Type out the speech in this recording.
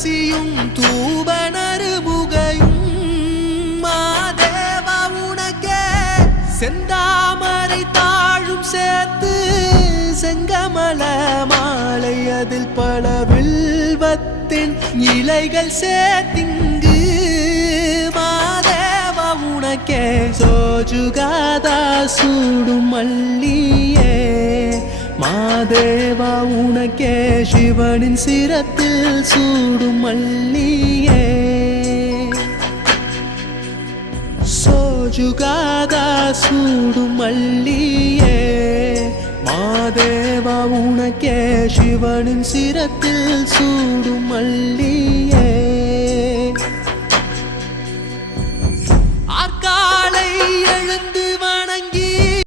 துளசியும் தூபனறுமுகையும் மாதேவா உனக்கே செந்தாமரை தாழும் சேர்த்து செங்கமல மாலை அதில் பல வில்வத்தின் இலைகள் சேர்த்திங்கு மாதேவா உனக்கே சோஜுகாதா சூடும் மல்லியே மாதேவா உனக்கே சிவனின் சிரத்தில் சூடும் மல்லியே சோஜுகாதா சூடும் மல்லியே மாதேவா உனக்கே சிவனின் சிரத்தில் சூடும் மல்லியே ஆற்காலை எழுந்து